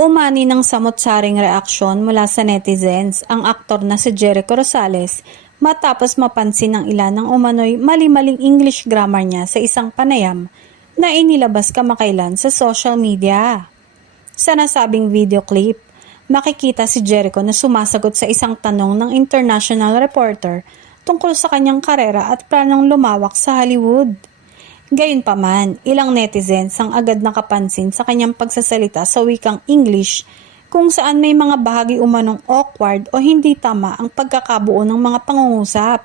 Umani ng samot-saring reaksyon mula sa netizens ang aktor na si Jericho Rosales matapos mapansin ng ilan ng umano'y mali-maling English grammar niya sa isang panayam na inilabas kamakailan sa social media. Sa nasabing video clip, makikita si Jericho na sumasagot sa isang tanong ng international reporter tungkol sa kanyang karera at planong lumawak sa Hollywood. Gayunpaman, ilang netizens ang agad nakapansin sa kanyang pagsasalita sa wikang English kung saan may mga bahagi umanong awkward o hindi tama ang pagkakabuo ng mga pangungusap.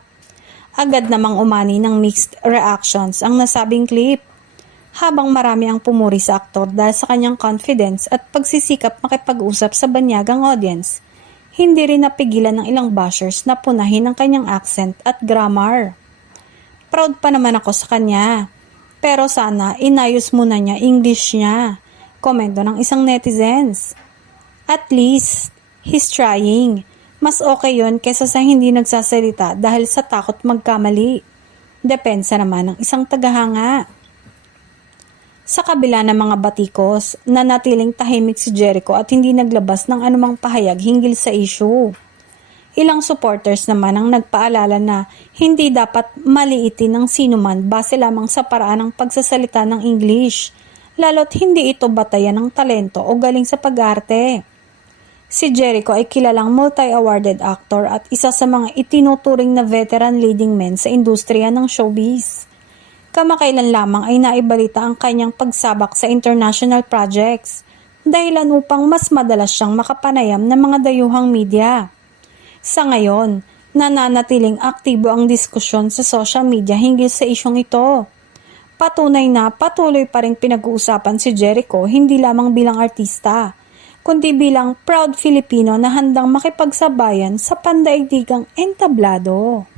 Agad namang umani ng mixed reactions ang nasabing clip, habang marami ang pumuri sa aktor dahil sa kanyang confidence at pagsisikap makipag-usap sa banyagang audience. Hindi rin napigilan ng ilang bashers na punahin ang kanyang accent at grammar. Proud pa naman ako sa kanya. Pero sana inayos muna niya English niya, komento ng isang netizens. At least, he's trying. Mas okay yon kesa sa hindi nagsasalita dahil sa takot magkamali. Depensa naman ng isang tagahanga. Sa kabila ng mga batikos, nanatiling tahimik si Jericho at hindi naglabas ng anumang pahayag hinggil sa issue. Ilang supporters naman ang nagpaalala na hindi dapat maliitin ng sinuman base lamang sa paraan ng pagsasalita ng English, lalo't hindi ito batayan ng talento o galing sa pag-arte. Si Jericho ay kilalang multi-awarded actor at isa sa mga itinuturing na veteran leading men sa industriya ng showbiz. Kamakailan lamang ay naibalita ang kanyang pagsabak sa international projects, dahilan upang mas madalas siyang makapanayam ng mga dayuhang media. Sa ngayon, nananatiling aktibo ang diskusyon sa social media hinggil sa isyong ito. Patunay na patuloy pa ring pinag-uusapan si Jericho hindi lamang bilang artista, kundi bilang proud Filipino na handang makipagsabayan sa pandaigdigang entablado.